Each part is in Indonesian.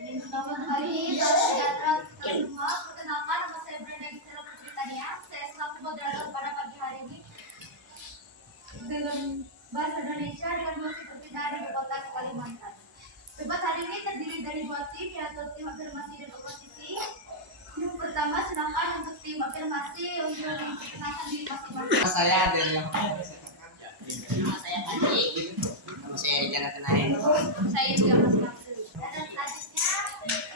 Selamat pagi, salam sejahtera kita semua. Perkenalkan, nama saya Brenda Gisela Putri Tania. Saya selaku moderator pada pagi hari ini dengan bahasa Indonesia dengan musik perpindahan ibu kota ke Kalimantan. Debat hari ini terdiri dari dua tim, yaitu tim afirmasi dan oposisi. Yang pertama, silakan untuk tim afirmasi untuk memperkenalkan diri masing-masing. Saya dari yang nama saya Panji, nama saya Rijana Kenain. Saya juga masih masuk. Dan selanjutnya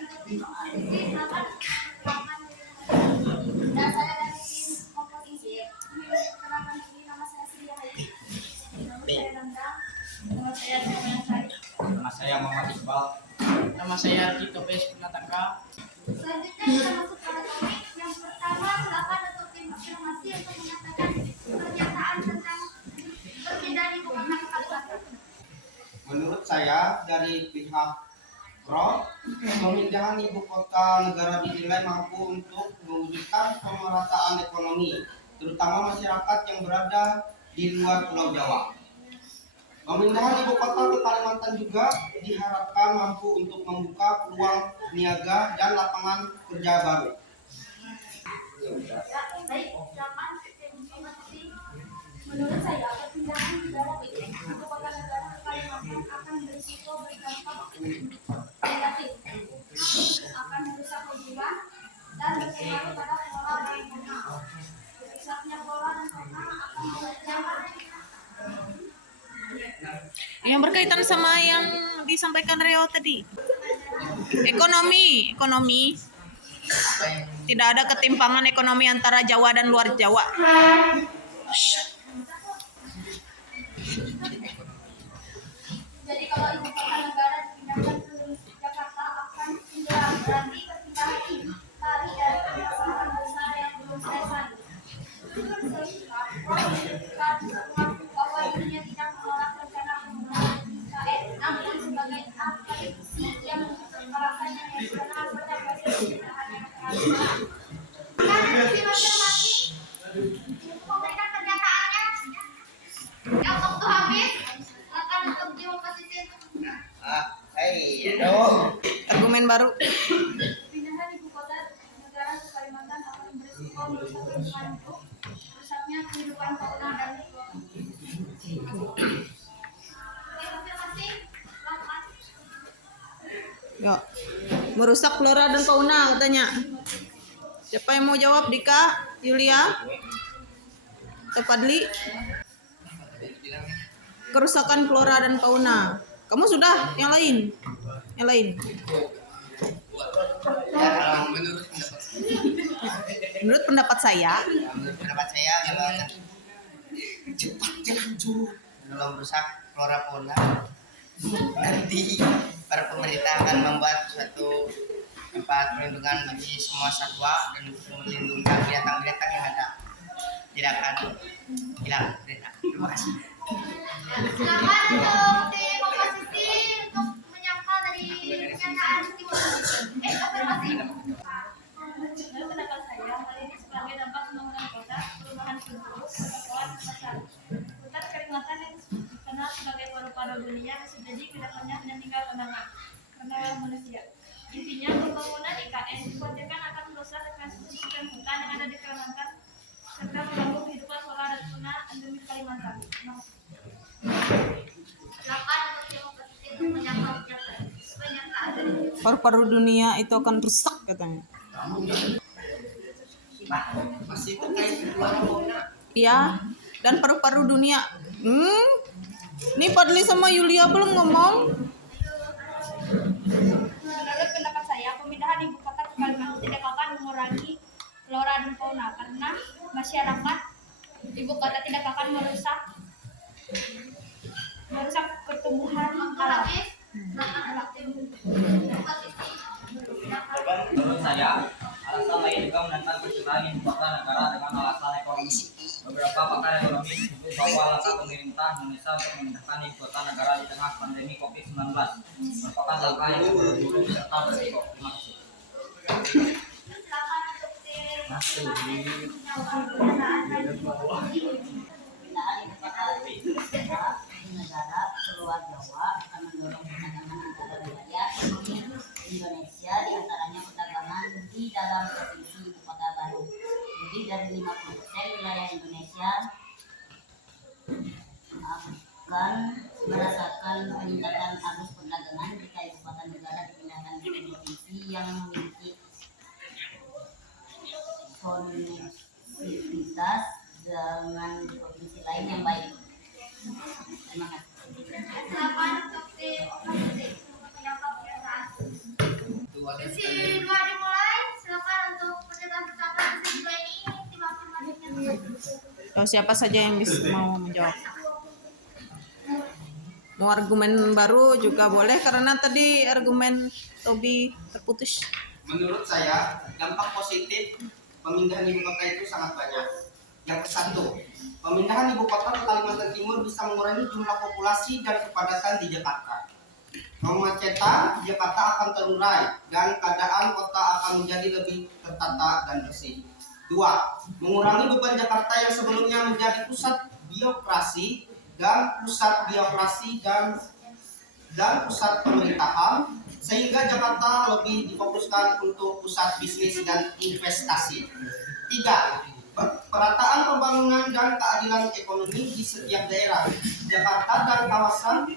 untuk tim oposisi, silakan memperkenalkan diri masing-masing. Dan saya dari tim oposisi, memperkenalkan diri, nama saya Sri Hayi. Nama saya Nandang. Nama saya Trimansari. Nama saya Muhammad Iqbal. Nama saya Tito Pes Penataka. Selanjutnya kita masuk pada topik yang pertama. Silakan untuk tim afirmasi untuk menyatakan pernyataan tentang perpindahan ibu kota ke Kalimantan. Menurut saya dari pihak Pro, pemindahan ibu kota negara dinilai mampu untuk mewujudkan pemerataan ekonomi, terutama masyarakat yang berada di luar Pulau Jawa. Pemindahan ibu kota ke Kalimantan juga diharapkan mampu untuk membuka peluang niaga dan lapangan kerja baru. Baik, silakan tim oposisi. Menurut saya, perpindahan negara ibu kota negara ke Kalimantan akan berisiko berdampak negatif, akan merusak hubungan dan berpengaruh pada flora dan fauna. Rusaknya flora dan fauna akan mengancam Yang berkaitan sama yang disampaikan Rio tadi. Ekonomi. Tidak ada ketimpangan ekonomi antara Jawa dan luar Jawa. Jadi kalau ibu kota negara dipindahkan ke Jakarta akan hilang berarti perpindahan ini lari dari permasalahan besar yang belum selesai. Mengaku bahwa dirinya tidak menolak rencana pembangunan IKN, namun sebagai akademisi yang merasanya nasional pada proses pemindahan yang transparan. Karena masing-masing memberikan pernyataannya. Yang waktu habis akan untuk tim oposisi untuk Argumen baru. pindahan ibu kota negara ke Kalimantan akan berisiko merusak lingkungan hidup, rusaknya kehidupan fauna dan flora. Afirmasi, lakukan. Ya. Merusak flora dan fauna katanya. Siapa yang mau jawab? Dika, Yulia, atau Fadli? Kerusakan flora dan fauna. Kamu sudah? Yang lain? Yang lain? Ya, kalau Menurut pendapat saya, kalau cepat lanjut kalau merusak flora fauna, nanti para pemerintah akan membuat suatu tempat perlindungan bagi semua satwa dan melindungi binatang-binatang yang ada, tidak akan hilang. Terima kasih. Silakan untuk tim oposisi untuk menyangkal dari pernyataan tim oposisi. Afirmasi. Menurut pendapat saya, hal ini sebagai dampak pembangunan kota, perubahan penduduk, pertokohan pasar. Hutan Kalimantan yang dikenal sebagai paru-paru dunia bisa jadi kedepannya hanya tinggal kenangan karena manusia. Intinya, pembangunan IKN dikhawatirkan akan merusak ekosistem hutan yang ada di Kalimantan serta mengganggu kehidupan flora dan fauna endemik Kalimantan. Silakan untuk tim oposisi untuk menyangkal pernyataan dari paru-paru dunia itu akan rusak katanya. Masih terkait flora fauna. Iya, dan paru-paru dunia. Ini Fadli sama Yulia belum ngomong. Menurut pendapat saya, pemindahan ibu kota ke Kalimantan tidak akan mengurangi flora dan fauna karena masyarakat ibu kota tidak akan merusak pertumbuhan alam. Menurut saya, alasan lain juga menentang perpindahan ibu kota negara dengan alasan ekonomi. Beberapa pakar ekonomi menyebut bahwa langkah pemerintah Indonesia untuk memindahkan ibu kota negara di tengah pandemi COVID-19 merupakan langkah yang buru-buru serta berisiko. Terima kasih. Silakan untuk tim menyangkal pernyataan dari Pindahan ibu kota negara keluar Jawa akan mendorong perdagangan antara wilayah Indonesia merasakan peningkatan arus perdagangan jika ibu kota negara dipindahkan ke provinsi yang memiliki koneksivitas dengan provinsi lain yang baik. Terima kasih. Silakan untuk tim oposisi untuk menjawab pernyataan. Sesi 2 dimulai. Silakan untuk pernyataan pertama sesi 2 ini tim masing-masing. Oh, siapa saja yang mau menjawab? Mau argumen baru juga boleh karena tadi argumen Tobi terputus. Menurut saya, dampak positif pemindahan ibu kota itu sangat banyak. Yang satu, pemindahan ibu kota ke Kalimantan Timur bisa mengurangi jumlah populasi dan kepadatan di Jakarta. Kemacetan di Jakarta akan terurai dan keadaan kota akan menjadi lebih tertata dan bersih. Dua, mengurangi beban Jakarta yang sebelumnya menjadi pusat birokrasi dan pusat pemerintahan, sehingga Jakarta lebih difokuskan untuk pusat bisnis dan investasi. Tiga, perataan pembangunan dan keadilan ekonomi di setiap daerah. Jakarta dan kawasan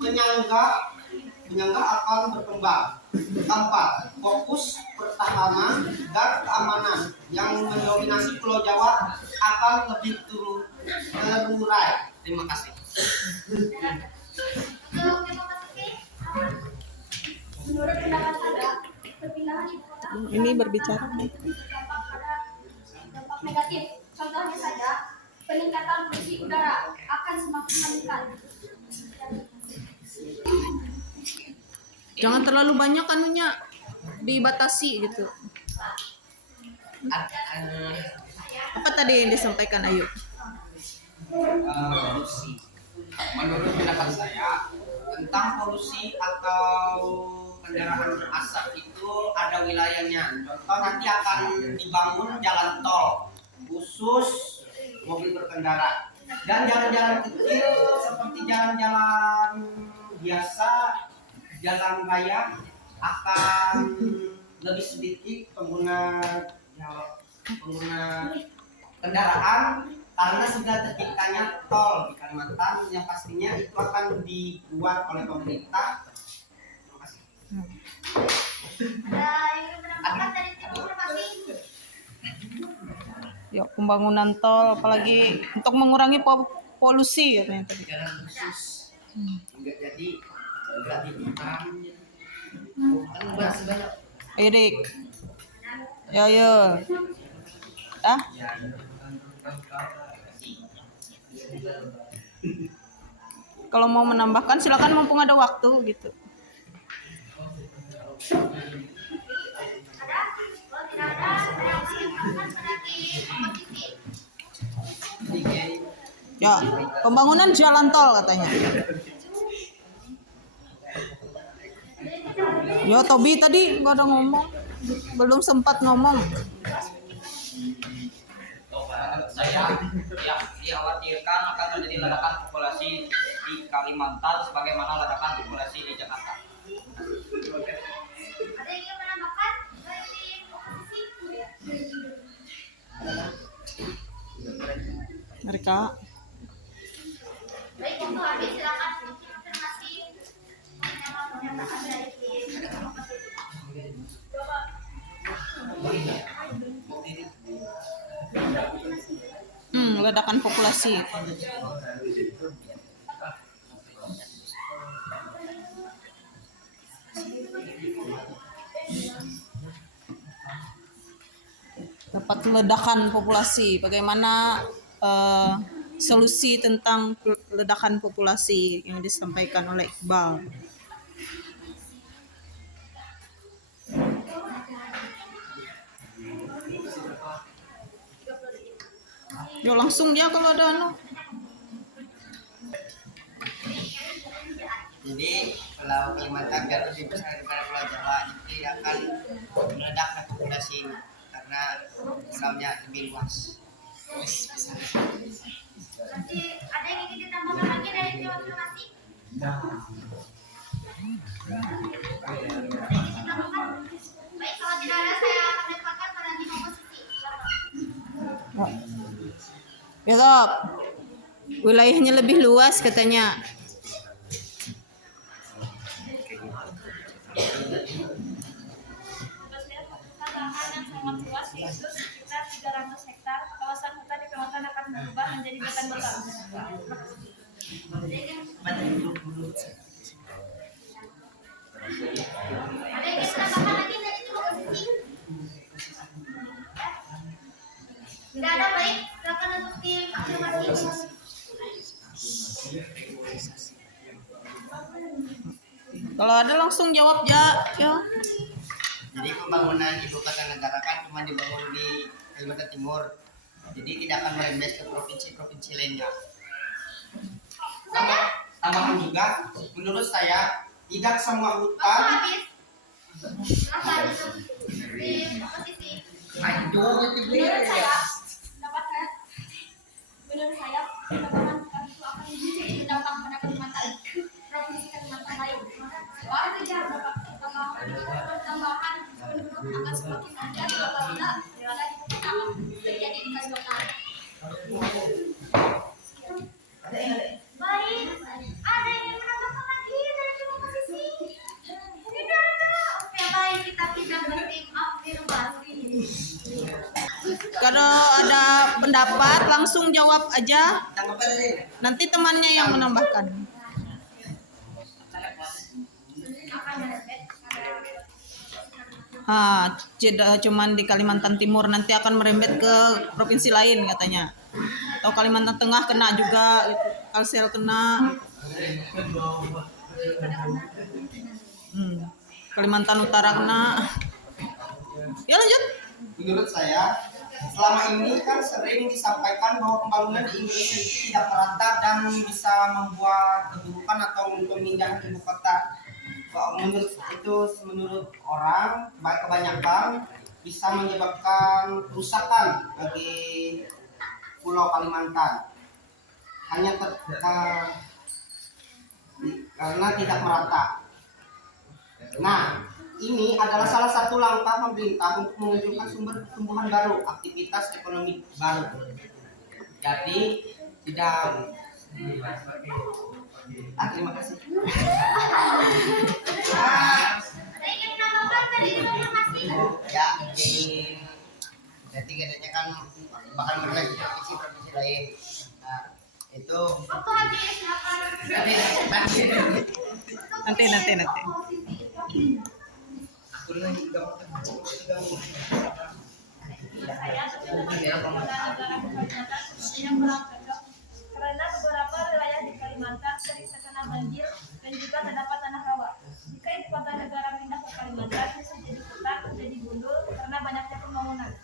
penyangga akan berkembang. Keempat, fokus pertahanan dan keamanan yang mendominasi Pulau Jawa akan lebih terurai. Terima kasih. Untuk tim oposisi, menurut pendapat saya, perpindahan ibu kota Ini berbicara. dampak negatif. Contohnya saja, peningkatan polusi udara akan semakin meningkat. Jangan terlalu banyak anunya, dibatasi gitu. Apa tadi yang disampaikan Ayu? Polusi. Menurut pendapat saya, tentang polusi atau kendaraan berasap itu ada wilayahnya. Contoh, nanti akan dibangun jalan tol khusus mobil berkendara, dan jalan-jalan kecil seperti jalan-jalan biasa, jalan raya akan lebih sedikit pengguna kendaraan karena sudah terciptanya tol di Kalimantan yang pastinya itu akan dibuat oleh pemerintah. Terima kasih. Ada yang ingin menambahkan dari tim informasi? Ya, pembangunan tol apalagi untuk mengurangi polusi katanya tadi. Jalan khusus enggak jadi gratis kan bahas banyak. Ayo Dik. Yo. Ah? Kalau mau menambahkan silakan mumpung ada waktu gitu. Ada? Kalau tidak ada, saya silakan pada tim oposisi. Ya, pembangunan jalan tol katanya. Yo, Tobi tadi nggak ada ngomong, belum sempat ngomong. Saya yang dikhawatirkan akan terjadi ledakan populasi di Kalimantan sebagaimana ledakan populasi di Jakarta. Ada yang ingin menambahkan dari tim oposisi? Mereka Baik, waktu habis. Silakan untuk informasi pernyataan dari tim oposisi. ledakan populasi. Dapat ledakan populasi. Bagaimana solusi tentang ledakan populasi yang disampaikan oleh Iqbal? Yo langsung ya kalau ada anu. Jadi Pulau Kalimantan kan lebih besar daripada Pulau Jawa, jadi akan meledak populasi ini karena pulaunya lebih luas. Bisa. Nanti ada yang ingin ditambahkan lagi dari tim informasi? Baik, kalau tidak ada saya akan lepaskan pada tim oposisi. Silakan. Ya, Sob. Wilayahnya lebih luas katanya. Tugasnya membuka lahan yang sangat luas yaitu sekitar 300 hektar. Kawasan hutan di kecamatan akan berubah menjadi hutan bakau. Ada yang ingin menambahkan lagi dari itu posisi? Tidak ada, baik. Silakan untuk dikonfirmasi. Kalau ada langsung jawab ya. Jadi pembangunan ibu kota negara kan cuma dibangun di Kalimantan Timur. Jadi tidak akan merembes ke provinsi-provinsi lainnya. Tambahan juga, menurut saya tidak semua Waktu hutan habis. Silakan untuk di posisi. Menurut saya, pendapat saya, penambahan hutan itu akan berdampak pada Kalimantan, provinsi Kalimantan lain. Soal saja tambahan penduduk akan semakin banyak apabila wilayah ibu kota terjadi di Kalimantan. Baik, ada yang ingin menambahkan lagi dari dua posisi? Tidak ada. Oke, baik, kita pindah ke tim afirmasi. Kalau ada pendapat langsung jawab aja. Nanti temannya yang menambahkan. Cuman di Kalimantan Timur, nanti akan merembet ke provinsi lain katanya. Atau Kalimantan Tengah kena juga, gitu. Kalsel kena. Kalimantan Utara kena. Ya lanjut. menurut saya selama ini kan sering disampaikan bahwa pembangunan di Indonesia itu tidak merata dan bisa membuat keburukan atau memindahkan ibu kota. Menurut orang, kebanyakan bisa menyebabkan kerusakan bagi Pulau Kalimantan. Karena tidak merata. Nah, ini adalah salah satu langkah pemerintah untuk menunjukkan sumber pertumbuhan baru, aktivitas ekonomi baru. Jadi tidak. Terima kasih. Ada yang ingin menambahkan dari informasi? Ya, jadi katanya kan bakal merembes ke provinsi lain. Nah, itu Waktu habis, silakan. Nanti. Saya sebenarnya negara Kalimantan sepertinya kurang cocok karena beberapa wilayah di Kalimantan sering terkena banjir dan juga terdapat tanah rawa. Jika ibu kota negara pindah ke Kalimantan bisa jadi hutan, jadi gundul karena banyaknya pembangunan.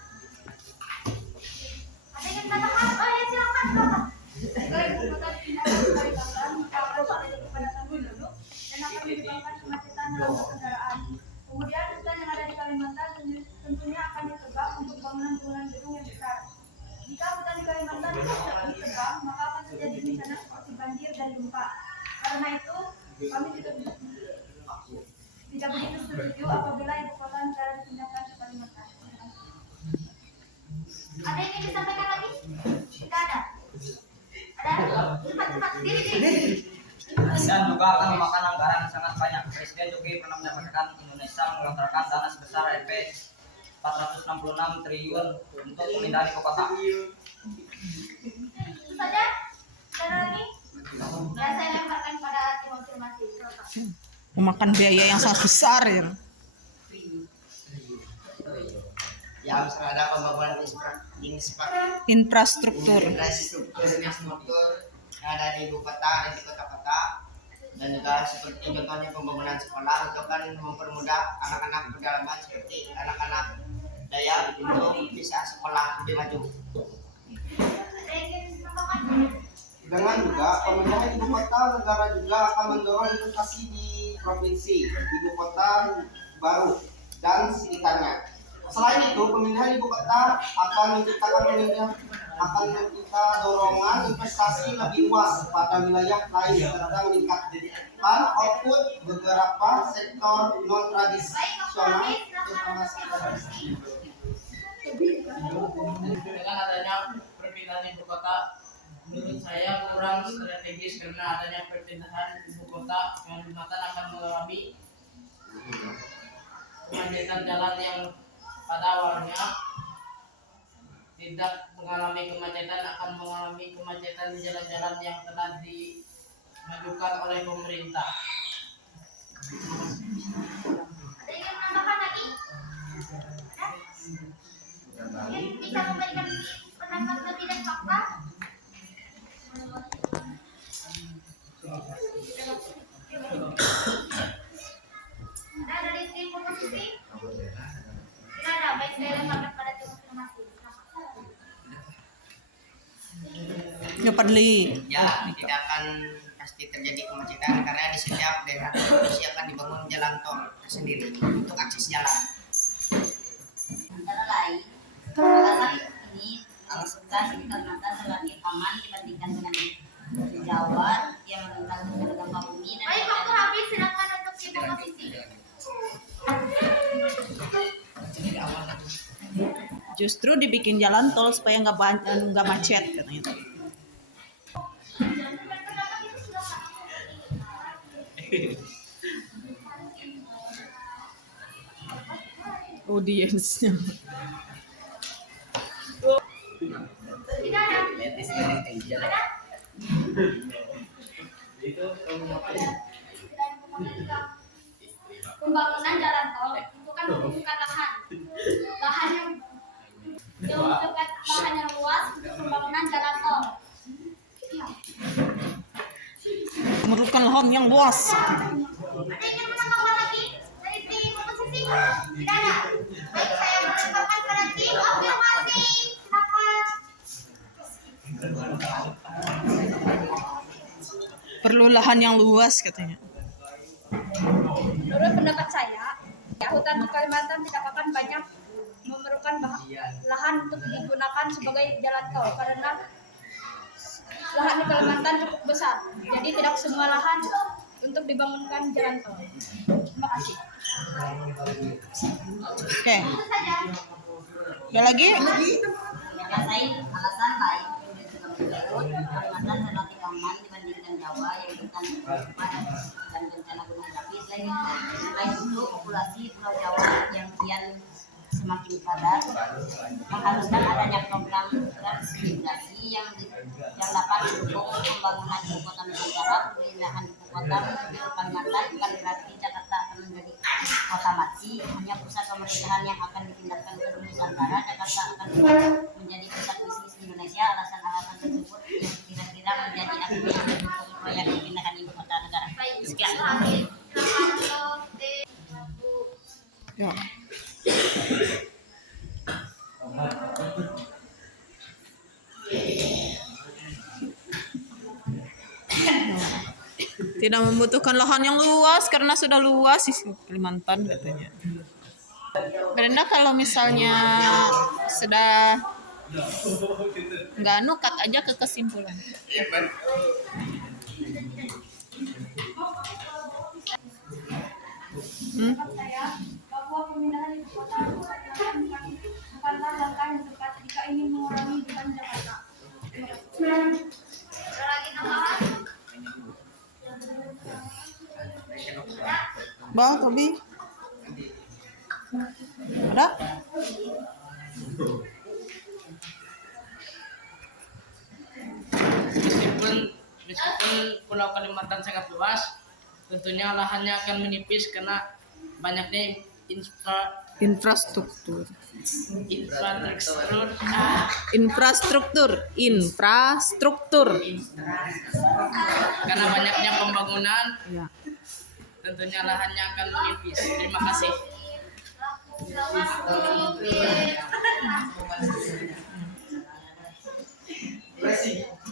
Ada yang menambahkan? Oh ya silakan Bapak. Jika ibu kota pindah ke Kalimantan, maka akan terjadi kepadatan penduduk dan akan menyebabkan kemacetan dalam kendaraan. Kemudian hutan yang ada di Kalimantan tentunya akan ditebang untuk bangunan-bangunan gedung yang besar. Jika hutan di Kalimantan tidak ditebang, maka akan terjadi bencana seperti banjir dan gempa. Karena itu, kami tidak begitu setuju apabila ibu kota negara dipindahkan ke Kalimantan. Ada yang ingin disampaikan lagi? Tidak ada. Ada? Cepat, diri. Dan juga akan memakan anggaran yang sangat banyak. Presiden Jokowi pernah menyampaikan Indonesia menggelontorkan dana sebesar Rp 466 triliun untuk pemindahan ibu kota. Itu saja. Ada lagi? Ya, saya lemparkan pada tim konfirmasi. Memakan biaya yang sangat besar ya. ya misalnya ada pembangunan Infrastruktur. infrastruktur yang ada di ibu kota dan di kota-kota, dan juga seperti contohnya pembangunan sekolah itu kan mempermudah anak-anak pedalaman seperti anak-anak Dayak untuk bisa sekolah lebih maju. Ada yang ingin menambahkan? Dengan juga pemindahan ibu kota negara juga akan mendorong investasi di provinsi, ibu kota baru dan sekitarnya. Selain itu, pemindahan ibu kota akan mencipta dorongan investasi lebih luas pada wilayah lain serta meningkatkan output beberapa sektor non tradisional terutama sektor. Dengan adanya perpindahan ibu kota, menurut saya kurang strategis karena adanya perpindahan ibu kota. Kalimantan akan mengalami kemacetan jalan yang pada awalnya tidak mengalami kemacetan, akan mengalami kemacetan di jalan-jalan yang telah dimajukan oleh pemerintah. Ada yang menambahkan lagi? Ada? Bisa memberikan pendapat lebih dan fakta? Ada dari tim oposisi? Tidak ada. Baik, saya lemparkan pada tim oposisi. Ya Padli. Ya, tidak akan pasti terjadi kemacetan karena di setiap daerah provinsi akan dibangun jalan tol tersendiri untuk akses jalan. Antara lain, alasan ini alasan di Kalimantan relatif aman dibandingkan dengan di Jawa yang menentang gempa bumi dan Baik, waktu habis. Silakan untuk tim oposisi. Justru dibikin jalan tol supaya nggak macet katanya. Audiensnya. Tidak ada. Ada? Pembangunan jalan tol itu kan membutuhkan lahan. Lahan yang dekat, lahan yang luas untuk pembangunan jalan tol. Memerlukan lahan yang luas. Ada yang ingin menambahkan lagi dari tim oposisi? Tidak ada. Baik, saya melemparkan pada tim afirmasi. Silakan. Perlu lahan yang luas katanya. Menurut pendapat saya, ya, hutan di Kalimantan tidak akan banyak memerlukan lahan untuk digunakan sebagai jalan tol karena lahan di Kalimantan cukup besar. Jadi tidak semua lahan untuk dibangunkan jalan tol. Terima kasih. Oke. Ada lagi? Rasain alasan lain yang juga menyebut Kalimantan relatif aman dibandingkan Jawa yang hutan padat dan bencana gunung berapi. Selain itu, populasi Pulau Jawa yang kian semakin padat mengharuskan adanya program transmigrasi yang dapat mendukung pembangunan ibu kota Nusantara. Pemindahan ibu kota menuju Kalimantan bukan berarti Jakarta akan menjadi kota mati, hanya pusat pemerintahan yang akan dipindahkan ke Nusantara. Jakarta akan menjadi pusat bisnis Indonesia. Alasan-alasan tersebut yang kira-kira menjadi argumen mendukung proyek pemindahan ibu kota negara. Baik, Sekian. habis. Silakan untuk tim Ya. Tidak membutuhkan lahan yang luas karena sudah luas di Kalimantan katanya. Karena kalau misalnya sudah nggak cut aja ke kesimpulan. Saya bahwa pemindahan ibu kota bukanlah langkah yang tepat jika ingin mengurangi beban Jakarta. ada lagi tambahan? Bang, Tobi. Ada? Meskipun Pulau Kalimantan sangat luas, tentunya lahannya akan menipis karena banyaknya Infrastruktur. infrastruktur karena banyaknya pembangunan, Ya. tentunya lahannya akan menipis. Terima kasih. Selamat untuk tim.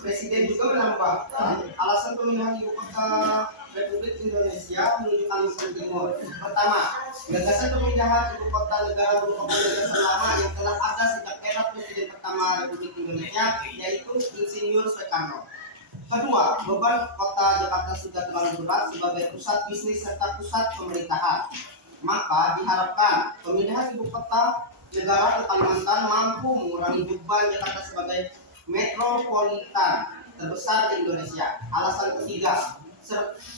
Presiden juga menambahkan alasan pemindahan ibu kota Republik Indonesia menuju Kalimantan Timur. Pertama, gagasan pemindahan ibu kota negara merupakan gagasan lama yang telah ada sejak era Presiden pertama Republik Indonesia, yaitu Insinyur Soekarno. Kedua, beban kota Jakarta sudah terlalu berat sebagai pusat bisnis serta pusat pemerintahan. Maka diharapkan pemindahan ibu kota negara ke Kalimantan mampu mengurangi beban Jakarta sebagai metropolitan terbesar di Indonesia. Alasan ketiga,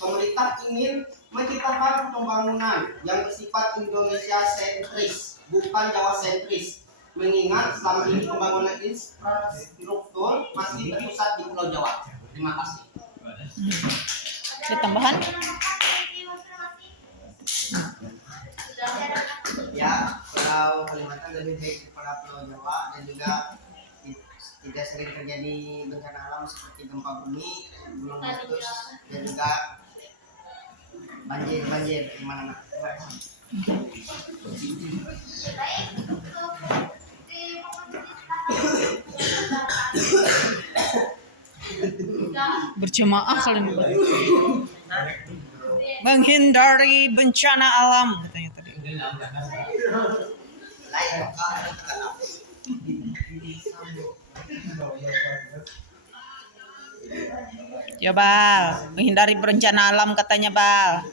pemerintah ingin menciptakan pembangunan yang bersifat Indonesia sentris, bukan Jawa sentris. Mengingat selama ini pembangunan infrastruktur masih terpusat di Pulau Jawa. Terima kasih. Ada tambahan? Ya, Pulau Kalimantan lebih baik daripada Pulau Jawa dan juga tidak sering terjadi bencana alam seperti gempa bumi, gunung meletus dan juga banjir di mana-mana. Baik, untuk tim Berjemaah kalian. Menghindari bencana alam katanya tadi. Ya Bal, menghindari bencana alam katanya Bal.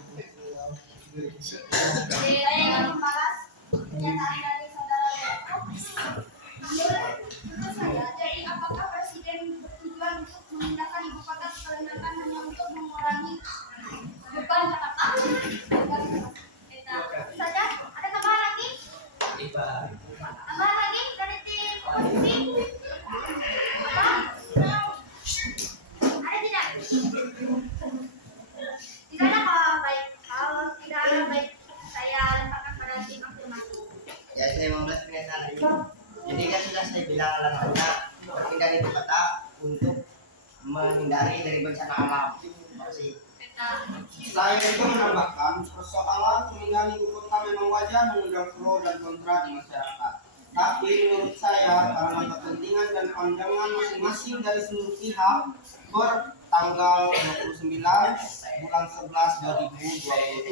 Saya ingin membalas pernyataan dari saudara Leo. Menurut saya, jadi apakah Presiden bertujuan untuk memindahkan ibu kota ke Kalimantan hanya untuk mengurangi beban Jakarta? Saja, ada tambahan lagi? Tambahan lagi dari tim oposisi? Apa? Ada tidak? Tidak ada, Pak. Baik. Kalau tidak ada, baik, saya lemparkan pada tim afirmasi. Ya, saya membuat pernyataan ini. Jadi kan sudah saya bilang alasannya berpindah ibu kota untuk menghindari dari bencana alam. Terima kasih. Saya juga menambahkan persoalan pemindahan ibu kota memang wajar mengundang pro dan kontra di masyarakat. Tapi menurut saya karena kepentingan dan pandangan masing-masing dari seluruh pihak bertanggal 29 bulan 11 2022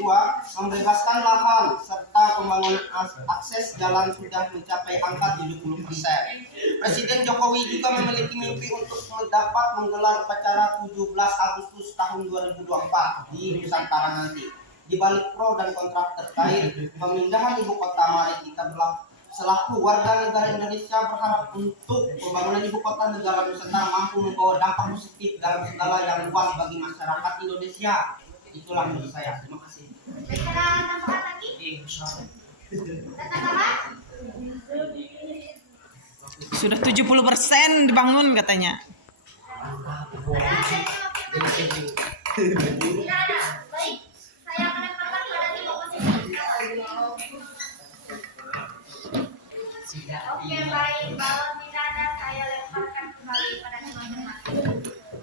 membebaskan lahan serta pembangunan akses jalan sudah mencapai angka 70%. Presiden Jokowi juga memiliki mimpi untuk dapat menggelar upacara 17 Agustus tahun 2024 di Nusantara nanti. Di balik pro dan kontra terkait pemindahan ibu kota, mari kita selaku warga negara Indonesia berharap untuk pembangunan ibu kota negara Nusantara mampu membawa dampak positif dalam segala yang luas bagi masyarakat Indonesia. Itulah menurut saya. Terima kasih. Baik, ada tambahan lagi? Ada tambahan? Sudah 70% dibangun katanya. Ada tim afirmasi? Tidak ada. Baik, saya akan lemparkan pada tim oposisi. Oke, baik. Kalau tidak ada, saya lemparkan kembali pada tim afirmasi.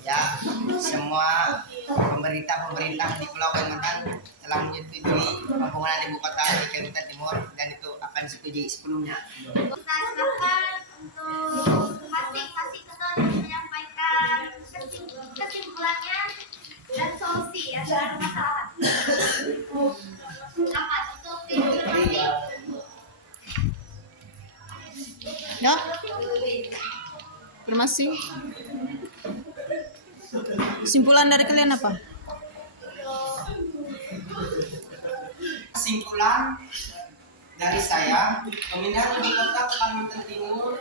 Ya, semua pemerintah di Pulau Kalimantan telah menyetujui pembangunan ibu kota di Kalimantan Timur dan itu akan disetujui sebelumnya. Kita silakan untuk masing-masing ketua menyampaikan kesimpulannya dan solusi atas permasalahan. Silakan untuk tim afirmasi. Ya. Afirmasi. Kesimpulan dari kalian apa? Kesimpulan dari saya, pemindahan ibu kota ke Kalimantan Timur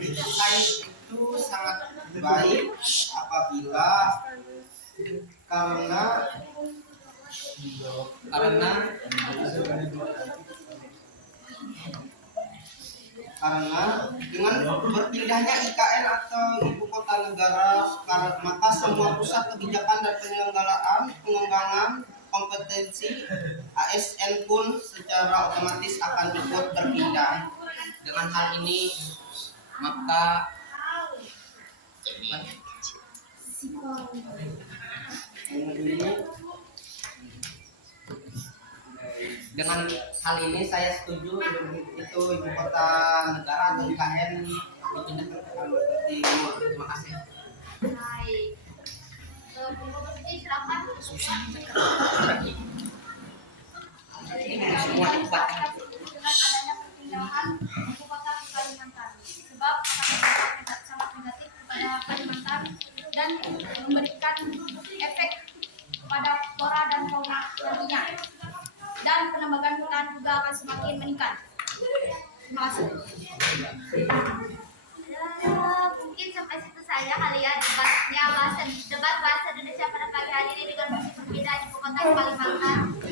itu sangat baik apabila karena dengan berpindahnya IKN atau ibu kota negara, maka semua pusat kebijakan dan pengembangan kompetensi ASN pun secara otomatis akan dibuat berpindah. Dengan hal ini maka dengan hal ini saya setuju itu ibu kota negara atau IKN dipindahkan ke Kalimantan Timur. Terima kasih. Baik. Tim oposisi silakan. Semua dengan adanya perpindahan ibu kota ke Kalimantan, sebab akan sangat negatif kepada Kalimantan dan memberikan efek kepada flora dan fauna nantinya, dan penebangan hutan juga akan semakin meningkat. Terima kasih. Mungkin sampai situ saja. saya kalian debat bahasa Indonesia pada pagi hari ini dengan musik berbeda di Ibu Kota Kalimantan.